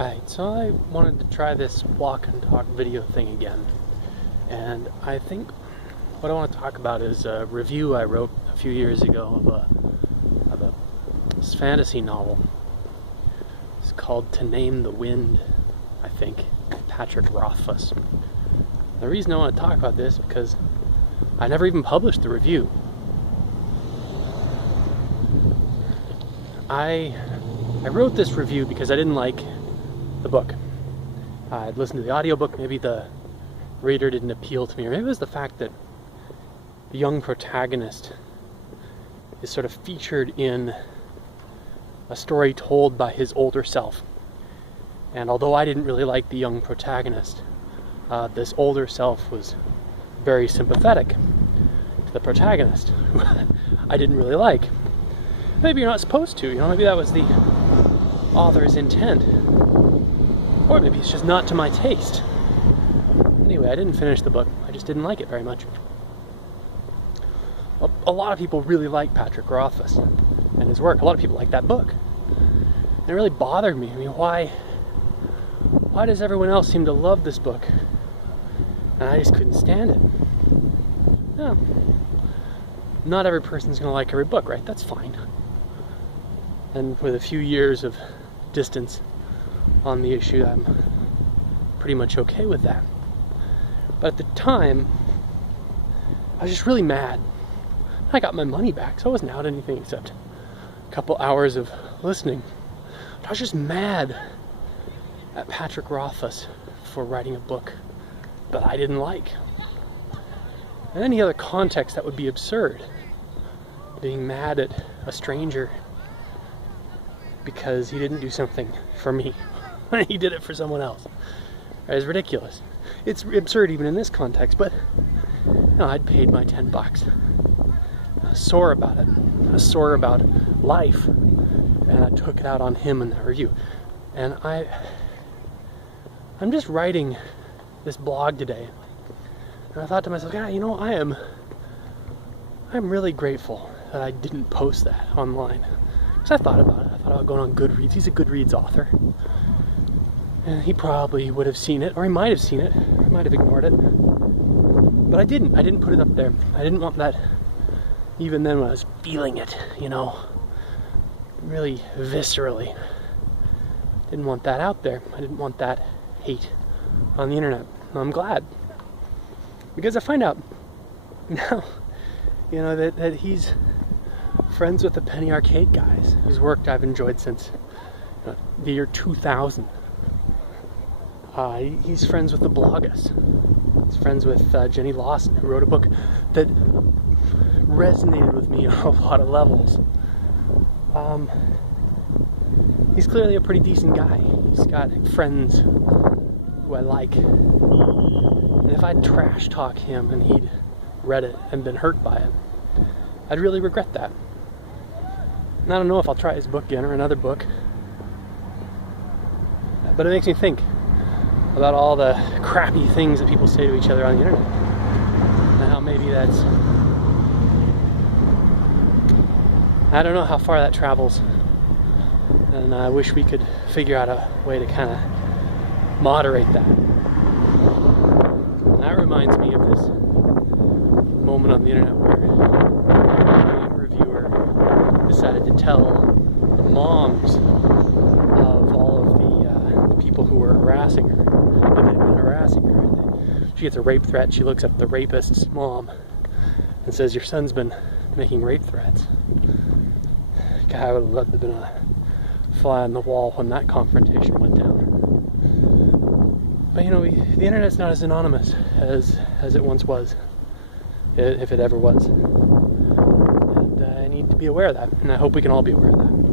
Alright, so I wanted to try this walk and talk video thing again. And I think what I want to talk about is a review I wrote a few years ago of a fantasy novel. It's called To Name the Wind, I think, Patrick Rothfus. The reason I want to talk about this is because I never even published the review. I wrote this review because I didn't like the book. I'd listened to the audiobook, maybe the reader didn't appeal to me, or maybe it was the fact that the young protagonist is sort of featured in a story told by his older self. And although I didn't really like the young protagonist, this older self was very sympathetic to the protagonist, who I didn't really like. Maybe you're not supposed to, maybe that was the author's intent. Or maybe it's just not to my taste. Anyway, I didn't finish the book. I just didn't like it very much. A lot of people really like Patrick Rothfus and his work. A lot of people like that book. And it really bothered me. I mean, why does everyone else seem to love this book? And I just couldn't stand it. No. Not every person's going to like every book, right? That's fine. And with a few years of distance on the issue, I'm pretty much okay with that. But at the time, I was just really mad. I got my money back, so I wasn't out anything except a couple hours of listening. But I was just mad at Patrick Rothfus for writing a book that I didn't like. In any other context, that would be absurd. Being mad at a stranger because he didn't do something for me. He did it for someone else. It's ridiculous. It's absurd even in this context, but I'd paid my $10. I was sore about it. I was sore about life, and I took it out on him in that review. And I'm just writing this blog today, and I thought to myself, I'm really grateful that I didn't post that online. Because I thought about it. I thought about going on Goodreads. He's a Goodreads author. And he probably would have seen it, or he might have seen it. He might have ignored it. But I didn't. I didn't put it up there. I didn't want that, even then when I was feeling it, really viscerally. Didn't want that out there. I didn't want that hate on the internet. I'm glad. Because I find out now, that he's friends with the Penny Arcade guys, whose work I've enjoyed since the year 2000. He's friends with the Bloggers. He's friends with Jenny Lawson, who wrote a book that resonated with me on a lot of levels. He's clearly a pretty decent guy. He's got friends who I like. And if I'd trash talk him and he'd read it and been hurt by it, I'd really regret that. And I don't know if I'll try his book again or another book. But it makes me think about all the crappy things that people say to each other on the internet. And how maybe that's... I don't know how far that travels. And I wish we could figure out a way to kind of moderate that. And that reminds me of this moment on the internet where a reviewer decided to tell the moms of all of the people who were harassing her that they'd been harassing her. She gets a rape threat. She looks up the rapist's mom and says, "Your son's been making rape threats." God, I would have loved to have been a fly on the wall when that confrontation went down. But the internet's not as anonymous as it once was, if it ever was. And I need to be aware of that, and I hope we can all be aware of that.